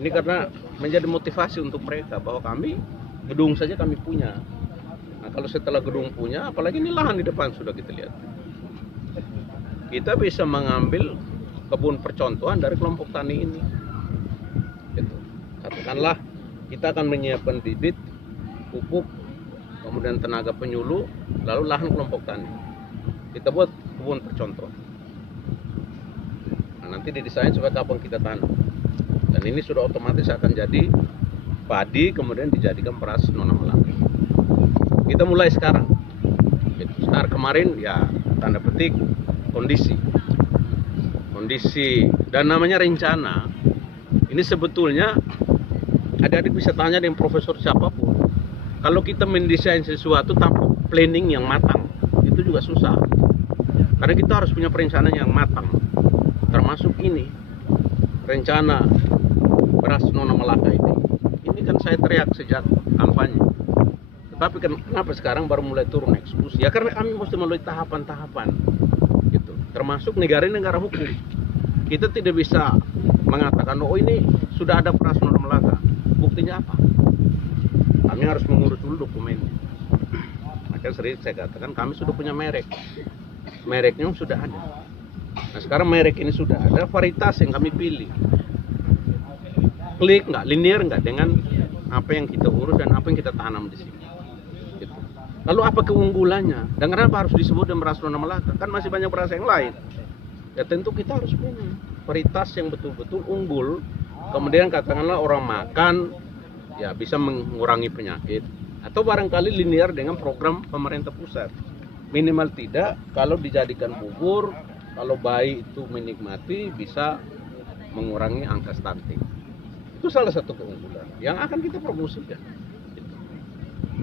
Ini karena menjadi motivasi untuk mereka bahwa kami gedung saja kami punya. Nah kalau setelah gedung punya, apalagi ini lahan di depan sudah kita lihat. Kita bisa mengambil kebun percontohan dari kelompok tani ini. Gitu. Katakanlah kita akan menyiapkan bibit, pupuk, kemudian tenaga penyuluh, lalu lahan kelompok tani. Kita buat kebun percontohan. Nah, nanti didesain supaya kapan kita tanam. Dan ini sudah otomatis akan jadi padi, kemudian dijadikan beras Nona Malaka. Kita mulai sekarang. Start kemarin ya tanda petik kondisi dan namanya rencana. Ini sebetulnya adik-adik bisa tanya dengan profesor siapapun. Kalau kita mendesain sesuatu tanpa planning yang matang, itu juga susah. Karena kita harus punya perencanaan yang matang. Termasuk ini rencana beras Nona Malaka ini. Ini kan saya teriak sejak kampanye. Tapi kenapa sekarang baru mulai turun eksekusi? Ya karena kami mesti melalui tahapan-tahapan. Gitu. Termasuk negara hukum. Kita tidak bisa mengatakan, oh ini sudah ada beras Nona Malaka. Buktinya apa? Kami harus mengurus dulu dokumennya. Maka sering saya katakan kami sudah punya merek. Mereknya sudah ada. Nah sekarang merek ini sudah ada, varietas yang kami pilih. Klik nggak, linear nggak dengan apa yang kita urus dan apa yang kita tanam di sini. Gitu. Lalu apa keunggulannya? Dan kenapa harus disebut dengan beras Nona Malaka? Kan masih banyak beras yang lain. Ya tentu kita harus punya varietas yang betul-betul unggul. Kemudian katakanlah orang makan ya bisa mengurangi penyakit. Atau barangkali linear dengan program pemerintah pusat. Minimal tidak kalau dijadikan bubur, kalau bayi itu menikmati bisa mengurangi angka stunting. Itu salah satu keunggulan yang akan kita promosikan.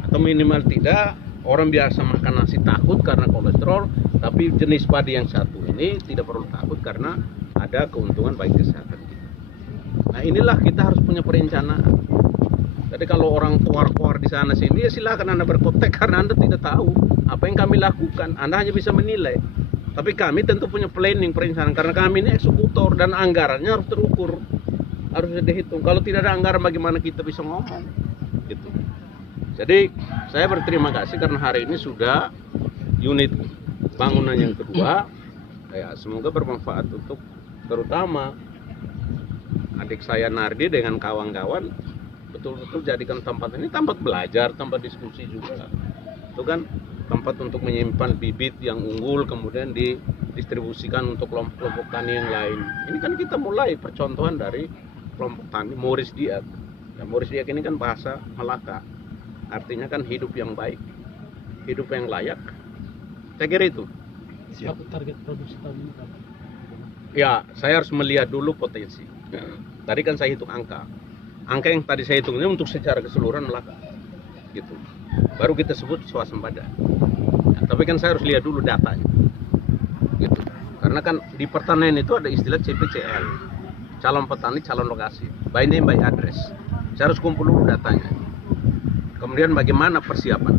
Atau minimal tidak orang biasa makan nasi takut karena kolesterol, tapi jenis padi yang satu ini tidak perlu takut karena ada keuntungan bagi kesehatan kita. Nah inilah kita harus punya perencanaan. Jadi kalau orang keluar-keluar di sana sini ya silakan Anda berkotek karena Anda tidak tahu apa yang kami lakukan. Anda hanya bisa menilai. Tapi kami tentu punya planning, perencanaan karena kami ini eksekutor dan anggarannya harus terukur. Harus dihitung. Kalau tidak ada anggaran bagaimana kita bisa ngomong? Gitu. Jadi saya berterima kasih karena hari ini sudah unit bangunan yang kedua. Ya, semoga bermanfaat untuk terutama adik saya Nardi dengan kawan-kawan betul-betul jadikan tempat ini tempat belajar, tempat diskusi juga. Itu kan tempat untuk menyimpan bibit yang unggul kemudian didistribusikan untuk kelompok-kelompok tani yang lain. Ini kan kita mulai percontohan dari kelompok tani Maurice Diak. Ya, Maurice Diak ini kan bahasa Malaka. Artinya kan hidup yang baik, hidup yang layak. Saya kira itu. Siapa target produksi tahun ini? Ya, saya harus melihat dulu potensi. Tadi kan saya hitung angka. Angka yang tadi saya hitung ini untuk secara keseluruhan Malaka. Gitu. Baru kita sebut swasembada. Ya, tapi kan saya harus lihat dulu datanya. Gitu. Karena kan di pertanian itu ada istilah CPCL. Calon petani, calon lokasi. By name, by address. Saya harus kumpul dulu datanya. Kemudian bagaimana persiapan?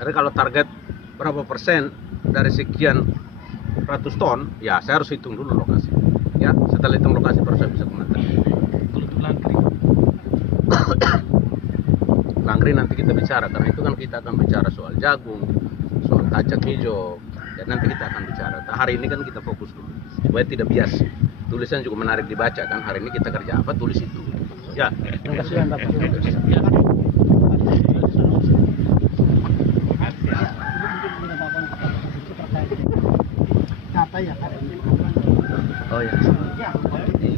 Karena kalau target berapa persen dari sekian ratus ton, ya saya harus hitung dulu lokasi. Ya, setelah hitung lokasi baru saya bisa komentar. Untuk langkri. Langkri nanti kita bicara, karena itu kan kita akan bicara soal jagung, soal kacang hijau, dan nanti kita akan bicara. Nah, hari ini kan kita fokus dulu, supaya tidak bias. Tulisan juga menarik dibaca kan. Hari ini kita kerja apa, tulis itu. Ya. Terima kasih Anda Pak. Ya. Data ya Pak. Oh ya, jadi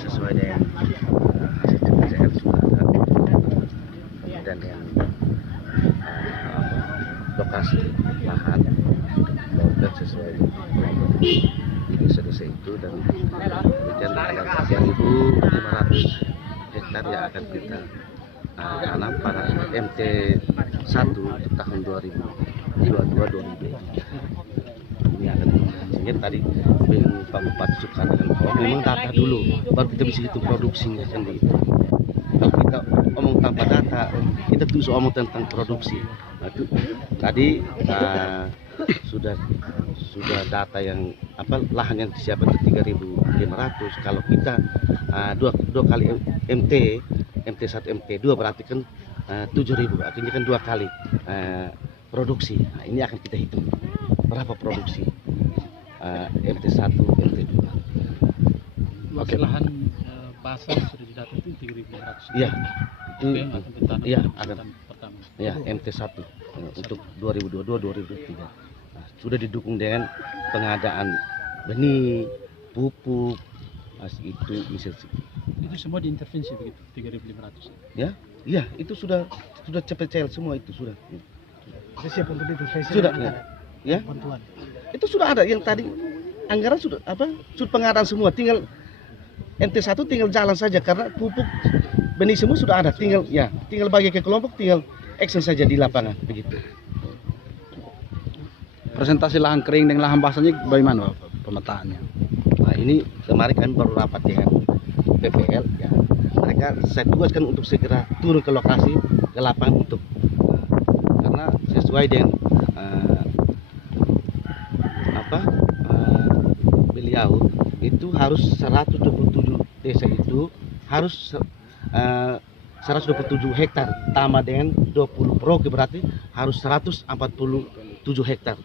sesuai dengan hasil CPCL sudah ada dan yang lokasi lahan sudah sesuai kelompok di desa-desa itu dan kemudian ada 3.500 hektar yang akan kita tanam pada MT1 untuk tahun 2022-2023. Ini akan ingin tadi Pak Bupati Sukarno memang data dulu baru kita bisa hitung produksinya sendiri. Kalau kita omong tanpa data kita terus omong tentang produksi. Nah, itu tadi sudah sudah data yang lahan yang disiapkan itu 3.500. Kalau kita dua kali MT1 MT2 berarti kan 7.000, artinya kan 2 kali produksi. Nah, ini akan kita hitung berapa produksi MT1 MT2. Oke. Lahan basah sudah didata itu 3.500. Iya, itu yang akan ditanam. iya akan. Pertama. Ya, MT1 untuk 2022-2023. Nah, sudah didukung dengan pengadaan benih, pupuk, itu misalnya. Itu semua diintervensi begitu 3.500. Ya, iya itu sudah CPCL semua itu sudah. Saya siap untuk itu. Saya Sudah, ya. bantuan. Itu sudah ada yang tadi anggaran sudah sudah pengadaan semua, tinggal MT1 tinggal jalan saja karena pupuk benih semua sudah ada, tinggal bagi ke kelompok, tinggal action saja di lapangan begitu. Presentasi lahan kering dan lahan basahnya bagaimana Pak, pemetaannya? Nah, ini kemarin kami baru rapat dengan PPL ya. Mereka saya tugaskan untuk segera turun ke lokasi, ke lapangan untuk karena sesuai dengan beliau itu harus 127 desa itu harus 127 hektar tambah dengan 20 proke berarti harus 147 hektar.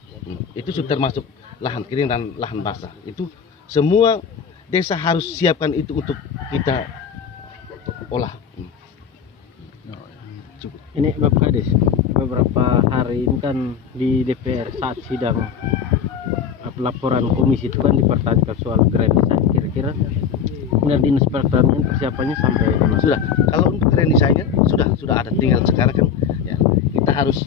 Itu sudah termasuk lahan kering dan lahan basah. Itu semua desa harus siapkan itu untuk kita olah. Cukup. Ini Bapak Kades, beberapa hari ini kan di DPR saat sidang laporan komisi itu kan dipertanyakan soal grand design. Kira-kira dengan dinas pertanian persiapannya sampai mana? Sudah. Kalau untuk grand design sudah ada, tinggal sekarang kan ya kita harus